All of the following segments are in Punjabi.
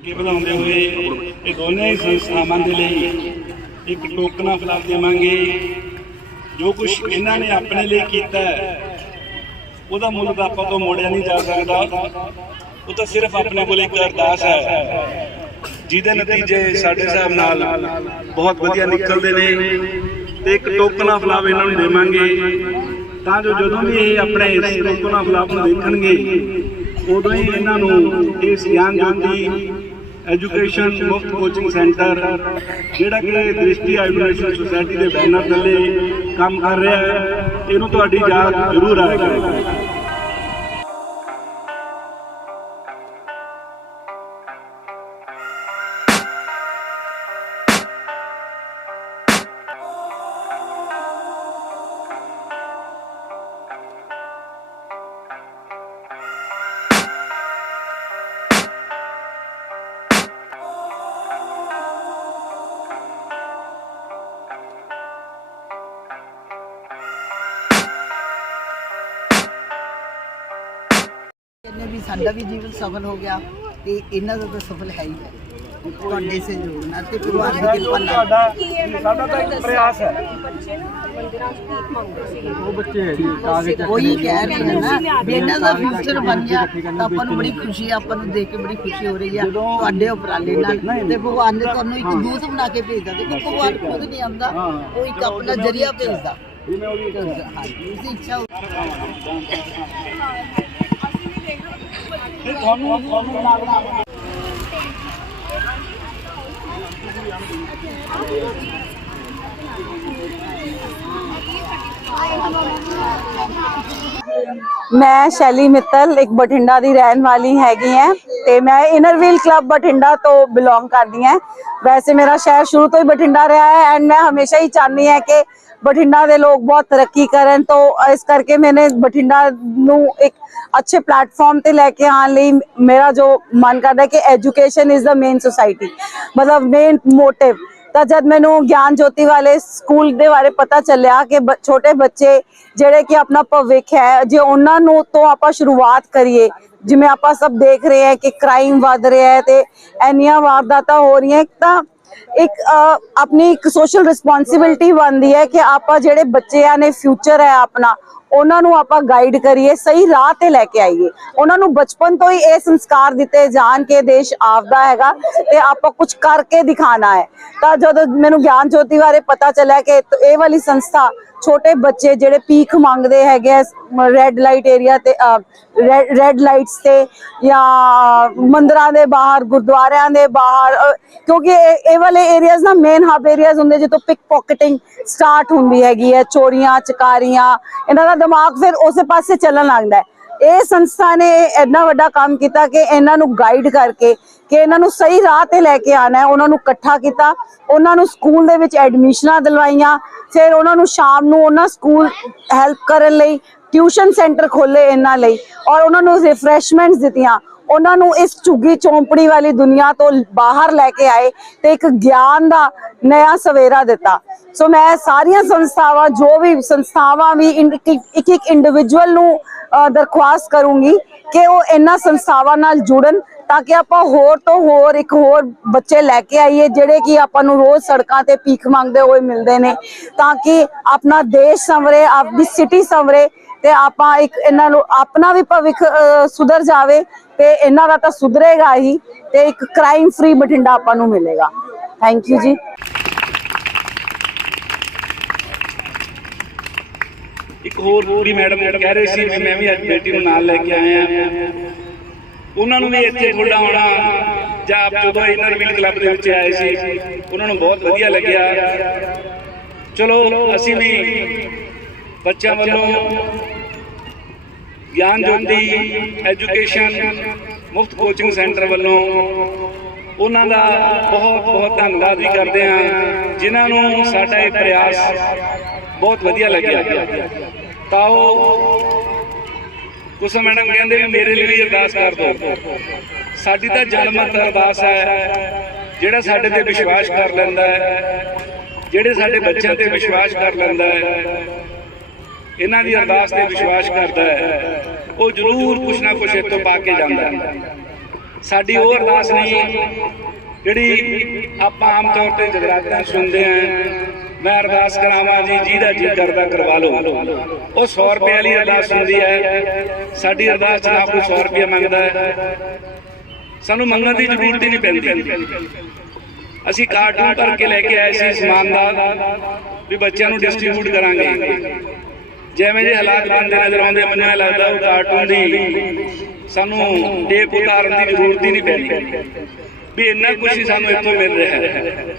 ਅੱਗੇ ਵਧਾਉਂਦੇ ਹੋਏ ਇਹ ਦੋਨੇ ਸੰਸਥਾਵਾਂ ਦੇ ਲਈ ਇੱਕ ਟੋਕਨਾ ਫਲਾਪ ਦੇਵਾਂਗੇ ਜੋ ਕੁਝ ਇਹਨਾਂ ਨੇ ਆਪਣੇ ਲਈ ਕੀਤਾ ਉਹਦਾ ਮੁੱਲ ਤਾਂ ਆਪਾਂ ਤੋਂ ਮੋੜਿਆ ਨਹੀਂ ਜਾ ਸਕਦਾ। ਉਹ ਤਾਂ ਸਿਰਫ ਆਪਣੇ ਕੋਲ ਇੱਕ ਅਰਦਾਸ ਹੈ। ਜਿਹਦੇ ਨਤੀਜੇ ਸਾਡੇ ਹਿਸਾਬ ਨਾਲ ਬਹੁਤ ਵਧੀਆ ਨਿਕਲਦੇ ਨੇ ਤੇ ਇੱਕ ਟੋਕਨਾ ਫਲਾਪ ਇਹਨਾਂ ਨੂੰ ਦੇਵਾਂਗੇ। ਤਾਂ ਜੋ ਜਦੋਂ ਵੀ ਇਹ ਆਪਣੇ ਇਸ ਟੋਕਨਾ ਫਲਾਪ ਨੂੰ ਦੇਖਣਗੇ, ਉਦੋਂ ਹੀ ਇਹਨਾਂ ਨੂੰ ਇਸ ਗਿਆਨ ਜੋਤੀ ਐਜੂਕੇਸ਼ਨ ਮੁਫਤ ਕੋਚਿੰਗ ਸੈਂਟਰ ਜਿਹੜਾ ਕਿ ਦ੍ਰਿਸ਼ਟੀ ਆਈਡੂਲੇਸ਼ਨ ਸੁਸਾਇਟੀ ਦੇ ਬੈਨਰ ਥੱਲੇ ਕੰਮ ਕਰ ਰਿਹਾ ਹੈ, ਇਹਨੂੰ ਤੁਹਾਡੀ ਯਾਦ ਜ਼ਰੂਰ ਆਇਆ ਕਰੇਗਾ ਕਹਿੰਦੇ ਵੀ ਸਾਡਾ ਵੀ ਜੀਵਨ ਸਫਲ ਹੋ ਗਿਆ ਤੇ ਇਹਨਾਂ ਦਾ ਤਾਂ ਸਫਲ ਹੈ ਹੀ ਹੈ। ਤੁਹਾਡੇ ਸੇ ਜੋੜਨਾ ਤੇ ਭਗਵਾਨ ਦੀ ਕਿਰਪਾ ਨਾਲ ਸਾਡਾ ਤਾਂ ਇੱਕ ਪ੍ਰਯਾਸ ਹੈ। ਬੱਚੇ ਨਾ ਮੰਦਿਰਾਂ 'ਚ ਭੀਖ ਮੰਗਦੇ ਸੀ ਉਹ ਬੱਚੇ ਹੈ ਜੀ ਕਾਗਜ਼ ਚੱਕ ਉਹੀ ਕਹਿ ਰਹੇ ਹਾਂ ਨਾ ਵੀ ਇਹਨਾਂ ਦਾ ਫਿਊਚਰ ਬਣ ਗਿਆ ਤਾਂ ਆਪਾਂ ਨੂੰ ਬੜੀ ਖੁਸ਼ੀ ਆ ਆਪਾਂ ਨੂੰ ਦੇਖ ਕੇ ਬੜੀ ਖੁਸ਼ੀ ਹੋ ਰਹੀ ਆ। ਤੁਹਾਡੇ ਉਪਰਾਲੇ ਨਾਲ ਤੇ ਭਗਵਾਨ ਨੇ ਤੁਹਾਨੂੰ ਇੱਕ ਦੂਤ ਬਣਾ ਕੇ ਭੇਜਦਾ ਦੇਖੋ ਭਗਵਾਨ ਖੁਦ ਨਹੀਂ ਆਉਂਦਾ ਉਹ ਇੱਕ ਆਪਣਾ ਜਰੀਆ ਭੇਜਦਾ। ਹਾਂਜੀ। ਇਸ ਇੱਛਾ ਮੈਂ ਸ਼ੈਲੀ ਮਿੱਤਲ ਇੱਕ ਬਠਿੰਡਾ ਦੀ ਰਹਿਣ ਵਾਲੀ ਹੈਗੀ ਹਾਂ ਤੇ ਮੈਂ ਇਨਰਵੀਲ ਕਲੱਬ ਬਠਿੰਡਾ ਤੋਂ ਬਿਲੋਂਗ ਕਰਦੀ ਹਾਂ ਵੈਸੇ ਮੇਰਾ ਸ਼ਹਿਰ ਸ਼ੁਰੂ ਤੋਂ ਹੀ ਬਠਿੰਡਾ ਰਿਹਾ ਹੈ ਐਂਡ ਮੈਂ ਹਮੇਸ਼ਾ ਹੀ ਚਾਹਨੀ ਹੈ ਕਿ ਬਠਿੰਡਾ ਦੇ ਲੋਕ ਬਹੁਤ ਤਰੱਕੀ ਕਰਨ ਤੋਂ, ਇਸ ਕਰਕੇ ਮੈंने ਬਠਿੰਡਾ ਨੂੰ ਇੱਕ ਅੱਛੇ ਪਲੇਟਫਾਰਮ ਤੇ ਲੈ ਕੇ ਆਉਣ ਲਈ ਮੇਰਾ ਜੋ ਮਨ ਕਰਦਾ ਕਿ education is the main society. ਮਤਲਬ ਮੇਨ ਮੋਟਿਵ ਤਾਂ ਜਦ ਮੈਨੂੰ ਗਿਆਨ ਜੋਤੀ ਵਾਲੇ ਸਕੂਲ ਦੇ ਬਾਰੇ ਪਤਾ ਚੱਲਿਆ ਕਿ ਛੋਟੇ ਬੱਚੇ ਜਿਹੜੇ ਕਿ ਆਪਣਾ ਭਵਿੱਖ ਹੈ, ਜੇ ਉਹਨਾਂ ਨੂੰ ਤੋਂ ਆਪਾਂ ਸ਼ੁਰੂਆਤ ਕਰੀਏ, ਜਿਵੇਂ ਆਪਾਂ ਸਭ ਦੇਖ ਰਹੇ ਹਾਂ ਕਿ ਕ੍ਰਾਈਮ ਵੱਧ ਰਿਹਾ ਹੈ ਤੇ ਇੰਨੀਆਂ ਵਾਰਦਾਤਾਂ ਹੋ ਰਹੀਆਂ, ਤਾਂ ਇੱਕ ਆਪਣੀ ਇੱਕ ਸੋਸ਼ਲ ਰਿਸਪੌਂਸਿਬਿਲਟੀ ਬਣਦੀ ਹੈ ਕਿ ਆਪਾਂ ਜਿਹੜੇ ਬੱਚਿਆਂ ਨੇ ਫਿਊਚਰ ਹੈ ਆਪਣਾ ਉਹਨਾਂ ਨੂੰ ਆਪਾਂ ਗਾਈਡ ਕਰੀਏ, ਸਹੀ ਰਾਹ ਤੇ ਲੈ ਕੇ ਆਈਏ। ਉਹਨਾਂ ਨੂੰ ਬਚਪਨ ਤੋਂ ਹੀ ਇਹ ਸੰਸਕਾਰ ਦਿੱਤੇ ਜਾਣ ਕੇ ਦੇਸ਼ ਆਪਦਾ ਹੈਗਾ ਤੇ ਆਪਾਂ ਕੁਝ ਕਰਕੇ ਦਿਖਾਣਾ ਹੈ। ਤਾਂ ਜਦੋਂ ਮੈਨੂੰ ਗਿਆਨ ਜੋਤੀ ਬਾਰੇ ਪਤਾ ਚੱਲਿਆ ਕਿ ਇਹ ਵਾਲੀ ਸੰਸਥਾ ਛੋਟੇ ਬੱਚੇ ਜਿਹੜੇ ਭੀਖ ਮੰਗਦੇ ਹੈਗੇ ਰੈੱਡ ਲਾਈਟ ਏਰੀਆ ਤੇ ਰੈੱਡ ਲਾਈਟਸ ਤੇ ਜਾਂ ਮੰਦਰਾਂ ਦੇ ਬਾਹਰ, ਗੁਰਦੁਆਰਿਆਂ ਦੇ ਬਾਹਰ ਕਿਉਂਕਿ ਇਹ ਵਾਲੇ ਏਰੀਆਜ਼ ਨਾ ਮੇਨ ਹਬ ਏਰੀਆਜ਼ ਹੁੰਦੇ ਜਿੱਥੋਂ ਪਿਕ ਪੋਕਟਿੰਗ ਸਟਾਰਟ ਹੁੰਦੀ ਹੈਗੀ ਹੈ, ਚੋਰੀਆਂ, ਚਕਾਰੀਆਂ, ਇਹਨਾਂ ਦਾ ਦਿਮਾਗ ਫਿਰ ਉਸੇ ਪਾਸੇ ਚੱਲਣ ਲੱਗਦਾ ਹੈ। ਇਹ ਸੰਸਥਾ ਨੇ ਇੰਨਾ ਵੱਡਾ ਕੰਮ ਕੀਤਾ ਕਿ ਇਹਨਾਂ ਨੂੰ ਗਾਈਡ ਕਰਕੇ ਕਿ ਇਹਨਾਂ ਨੂੰ ਸਹੀ ਰਾਹ ਤੇ ਲੈ ਕੇ ਆਣਾ ਹੈ। ਉਹਨਾਂ ਨੂੰ ਇਕੱਠਾ ਕੀਤਾ, ਉਹਨਾਂ ਨੂੰ ਸਕੂਲ ਦੇ ਵਿੱਚ ਐਡਮਿਸ਼ਨਾਂ ਦਿਲਵਾਈਆਂ, ਫਿਰ ਉਹਨਾਂ ਨੂੰ ਸ਼ਾਮ ਨੂੰ ਉਹਨਾਂ ਸਕੂਲ ਹੈਲਪ ਕਰਨ ਲਈ ਟਿਊਸ਼ਨ ਸੈਂਟਰ ਖੋਲੇ ਇਹਨਾਂ ਲਈ ਔਰ ਉਹਨਾਂ ਨੂੰ ਰਿਫਰੈਸ਼ਮੈਂਟਸ ਦਿੱਤੀਆਂ। ਉਹਨਾਂ ਨੂੰ ਇਸ ਝੁੱਗੀ ਚੌਂਪੜੀ ਵਾਲੀ ਦੁਨੀਆ ਤੋਂ ਬਾਹਰ ਲੈ ਕੇ ਆਏ ਤੇ ਇੱਕ ਗਿਆਨ ਦਾ ਨਵਾਂ ਸਵੇਰਾ ਦਿੱਤਾ। ਸੋ ਮੈਂ ਸਾਰੀਆਂ ਸੰਸਥਾਵਾਂ, ਜੋ ਵੀ ਸੰਸਥਾਵਾਂ ਵੀ ਇੱਕ ਇੱਕ ਇੰਡੀਵਿਜੂਅਲ ਨੂੰ ਦਰਖਾਸਤ ਕਰੂੰਗੀ ਕਿ ਉਹ ਇਹਨਾਂ ਸੰਸਥਾਵਾਂ ਨਾਲ ਜੁੜਨ ਤਾਂ ਕਿ ਆਪਾਂ ਹੋਰ ਤੋਂ ਹੋਰ ਇੱਕ ਹੋਰ ਬੱਚੇ ਲੈ ਕੇ ਆਈਏ, ਜਿਹੜੇ ਕਿ ਆਪਾਂ ਨੂੰ ਰੋਜ਼ ਸੜਕਾਂ ਤੇ ਭੀਖ ਮੰਗਦੇ ਹੋਏ ਮਿਲਦੇ ਨੇ। ਤਾਂ ਕਿ ਆਪਣਾ ਦੇਸ਼ ਸੰਵਰੇ, ਆਪਣੀ ਸਿਟੀ ਸੰਵਰੇ ਤੇ ਆਪਾਂ ਇੱਕ ਇਹਨਾਂ ਨੂੰ, ਆਪਣਾ ਵੀ ਭਵਿੱਖ ਸੁਧਰ ਜਾਵੇ ਤੇ ਇਹਨਾਂ ਦਾ ਤਾਂ ਸੁਧਰੇਗਾ ਹੀ ਤੇ ਇੱਕ ਕ੍ਰਾਈਮ ਫ੍ਰੀ ਬਠਿੰਡਾ ਆਪਾਂ ਨੂੰ ਮਿਲੇਗਾ। ਥੈਂਕ ਯੂ ਜੀ। ਇੱਕ ਹੋਰ ਵੀ ਮੈਡਮ ਕਹਿ ਰਹੇ ਸੀ ਮੈਂ ਵੀ ਅੱਜ ਬੇਟੀ ਨੂੰ ਨਾਲ ਲੈ ਕੇ ਆਇਆ ਉਹਨਾਂ ਨੂੰ ਵੀ ਇੱਥੇ ਤੁਹਾਡਾ ਆਉਣਾ ਜਾਂ ਆਪ ਜਦੋਂ ਇਨਰ ਵੀਲ ਕਲੱਬ ਦੇ ਵਿੱਚ ਆਏ ਸੀ, ਉਹਨਾਂ ਨੂੰ ਬਹੁਤ ਵਧੀਆ ਲੱਗਿਆ। ਚਲੋ, ਅਸੀਂ ਵੀ ਬੱਚਿਆਂ ਵੱਲੋਂ ਗਿਆਨ ਜੋਤੀ ਐਜੂਕੇਸ਼ਨ ਮੁਫਤ ਕੋਚਿੰਗ ਸੈਂਟਰ ਵੱਲੋਂ ਉਹਨਾਂ ਦਾ ਬਹੁਤ ਬਹੁਤ ਧੰਨਵਾਦ ਵੀ ਕਰਦੇ ਹਾਂ, ਜਿਨ੍ਹਾਂ ਨੂੰ ਸਾਡਾ ਇਹ ਪ੍ਰਯਾਸ ਬਹੁਤ ਵਧੀਆ ਲੱਗਿਆ। ਤਾਂ ਉਹ ਕੁਛ ਮੈਡਮ ਕਹਿੰਦੇ ਵੀ ਮੇਰੇ ਲਈ ਵੀ ਅਰਦਾਸ ਕਰ ਦਿਓ। ਸਾਡੀ ਤਾਂ ਜਨਮਤ ਅਰਦਾਸ ਹੈ, ਜਿਹੜਾ ਸਾਡੇ ਤੇ ਵਿਸ਼ਵਾਸ ਕਰ ਲੈਂਦਾ ਹੈ, ਜਿਹੜੇ ਸਾਡੇ ਬੱਚਿਆਂ ਤੇ ਵਿਸ਼ਵਾਸ ਕਰ ਲੈਂਦਾ ਹੈ, ਇਹਨਾਂ ਦੀ ਅਰਦਾਸ ਤੇ ਵਿਸ਼ਵਾਸ ਕਰਦਾ ਹੈ, ਉਹ ਜ਼ਰੂਰ ਕੁਛ ਨਾ ਕੁਛ ਇਹ ਪਾ ਕੇ ਜਾਂਦਾ ਹੈ। ਸਾਡੀ ਉਹ ਅਰਦਾਸ ਨਹੀਂ, ਜਿਹੜੀ ਆਪਾਂ ਆਮ ਤੌਰ ਤੇ ਜਗਰਾਤਾਂ ਸੁਣਦੇ ਆਂ ਮੈਂ ਅਰਦਾਸ ਕਰਾਵਾਂ ਜੀ, ਜਿਹਦਾ ਜੀ ਕਰਦਾ ਕਰਵਾ ਲਓ। ਉਹ 100 ਰੁਪਏ ਵਾਲੀ ਅਰਦਾਸ ਹੁੰਦੀ ਹੈ। ਸਾਡੀ ਅਰਦਾਸ 'ਚ ਨਾ ਕੋਈ 100 ਰੁਪਏ ਮੰਗਦਾ ਹੈ। ਸਾਨੂੰ ਮੰਗਣ ਦੀ ਜ਼ਰੂਰਤ ਹੀ ਨਹੀਂ ਪੈਂਦੀ। ਅਸੀਂ ਕਾਰਟੂਨ ਭਰ ਕੇ ਲੈ ਕੇ ਆਏ ਸੀ ਸਮਾਨ ਦਾ, ਵੀ ਬੱਚਿਆਂ ਨੂੰ ਡਿਸਟ੍ਰੀਬਿਊਟ ਕਰਾਂਗੇ। ਜਿਵੇਂ ਜੇ ਹਾਲਾਤ ਬੰਦੇ ਨਜ਼ਰ ਆਉਂਦੇ ਮੈਨੂੰ ਇਹ ਲੱਗਦਾ ਉਹ ਕਾਰਟੂਨ ਦੀ ਸਾਨੂੰ ਟੇਪ ਉਤਾਰਨ ਦੀ ਜ਼ਰੂਰਤ ਹੀ ਨਹੀਂ ਪੈਣੀ ਵੀ ਇੰਨਾ ਕੁਝ ਹੀ ਸਾਨੂੰ ਇੱਥੋਂ ਮਿਲ ਰਿਹਾ ਹੈ।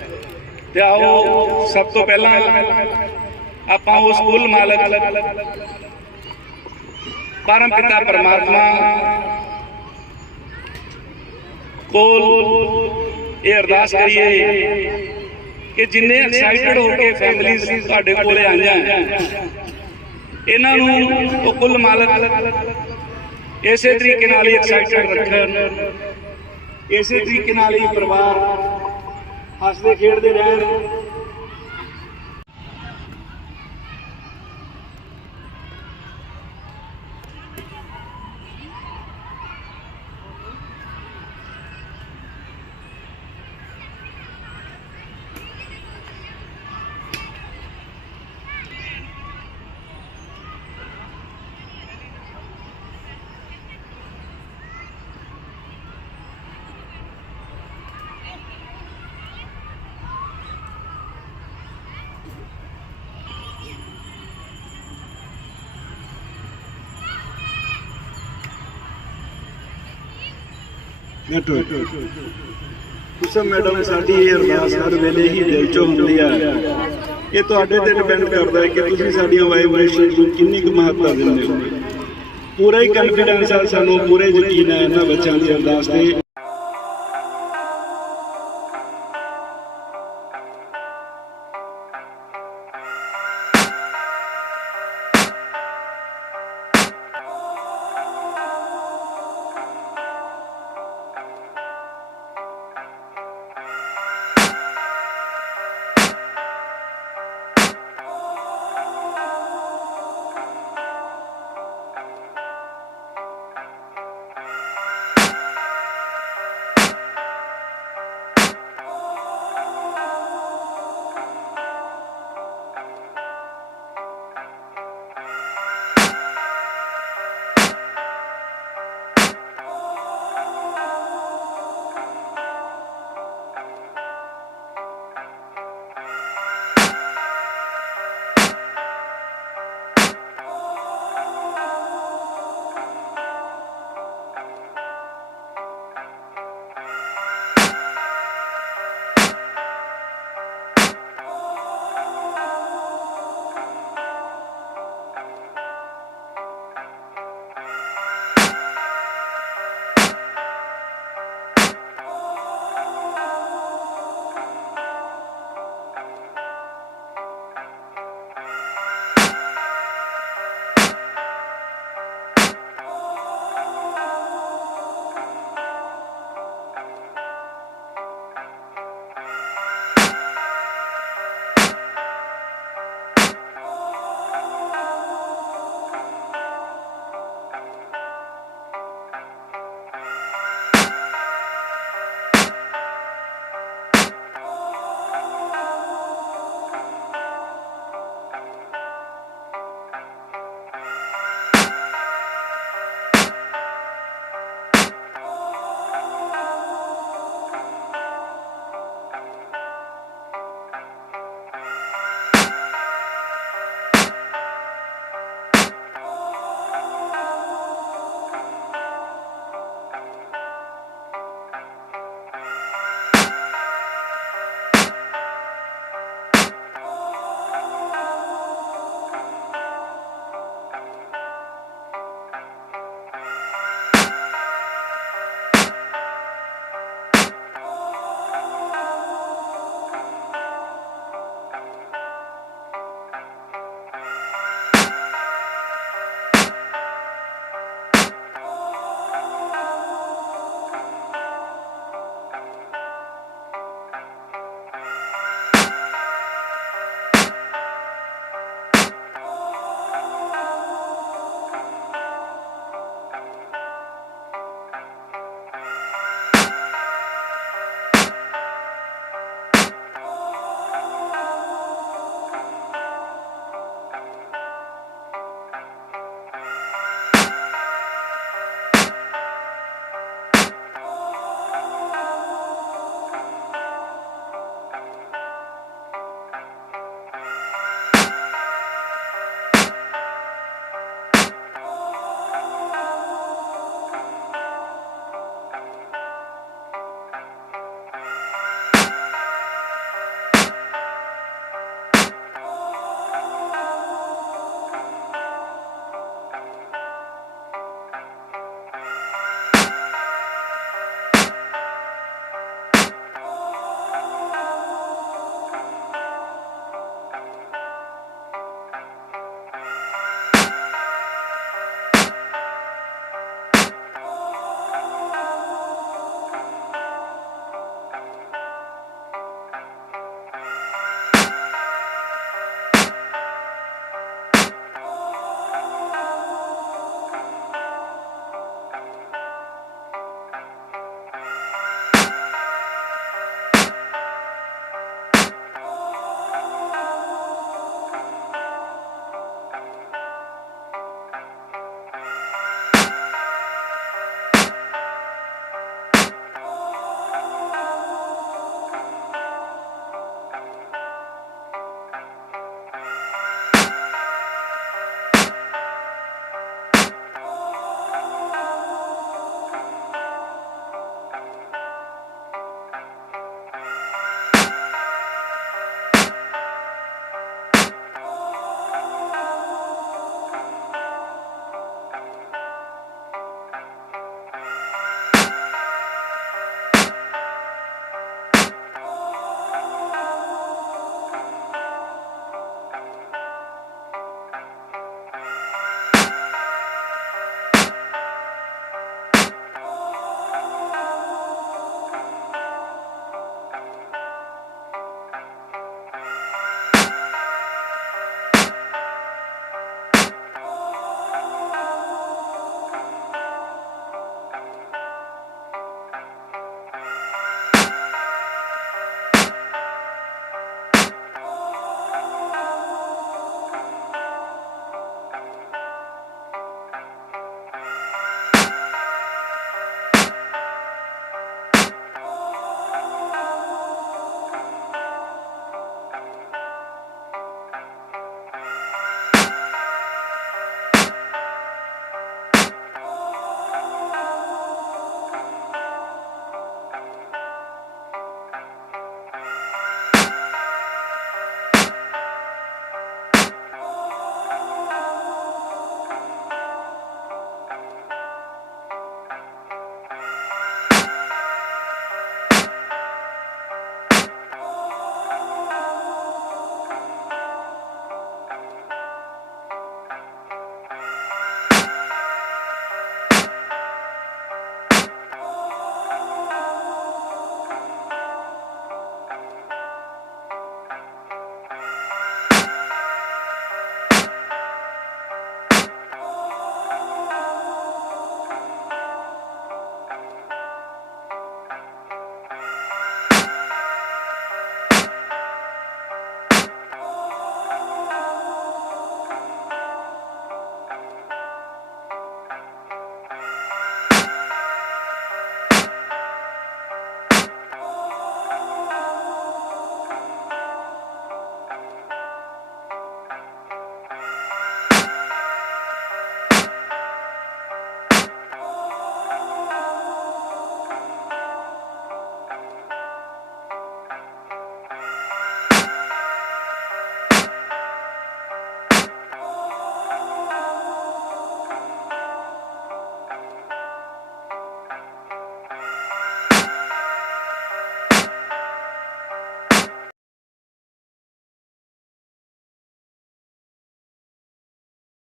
ਤੇ ਆਓ, ਸਭ ਤੋਂ ਪਹਿਲਾਂ ਆਪਾਂ ਉਸ ਕੁੱਲ ਮਾਲਕ, ਪਰਮ ਪਿਤਾ ਪਰਮਾਤਮਾ ਕੋਲ ਇਹ ਅਰਦਾਸ ਕਰੀਏ ਕਿ ਜਿੰਨੇ ਐਕਸਾਈਟਡ ਹੋ ਕੇ ਫੈਮਲੀਜ਼ ਤੁਹਾਡੇ ਕੋਲੇ ਆਈਆਂ, ਇਹਨਾਂ ਨੂੰ ਉਹ ਕੁੱਲ ਮਾਲਕ ਇਸੇ ਤਰੀਕੇ ਨਾਲ ਹੀ ਐਕਸਾਈਟਡ ਰੱਖਣ। ਇਸੇ ਤਰੀਕੇ ਨਾਲ ਹੀ ਪਰਿਵਾਰ ਹੱਸਦੇ ਖੇਡਦੇ ਰਹਿਣ। ਨੈਟਵਰਕ ਉਸਮ ਮੈਡਮ ਸਾਡੀ ਇਹ ਅਰਦਾਸ ਹਰ ਵੇਲੇ ਹੀ ਦਿਲ ਚੋਂ ਹੁੰਦੀ ਹੈ ਇਹ ਤੁਹਾਡੇ ਤੇ ਡਿਪੈਂਡ ਕਰਦਾ ਹੈ ਕਿ ਤੁਸੀਂ ਸਾਡੀਆਂ ਵਾਈਬ੍ਰੇਸ਼ਨ ਨੂੰ ਕਿੰਨੀ ਕੁ ਮਹੱਤਤਾ ਦਿੰਦੇ ਹੋ। ਪੂਰਾ ਹੀ ਕਨਫੀਡੈਂਸ ਹੈ ਸਾਨੂੰ, ਪੂਰੇ ਯਕੀਨ ਹੈ ਇਹਨਾਂ ਬੱਚਿਆਂ ਦੀ ਅਰਦਾਸ ਤੇ।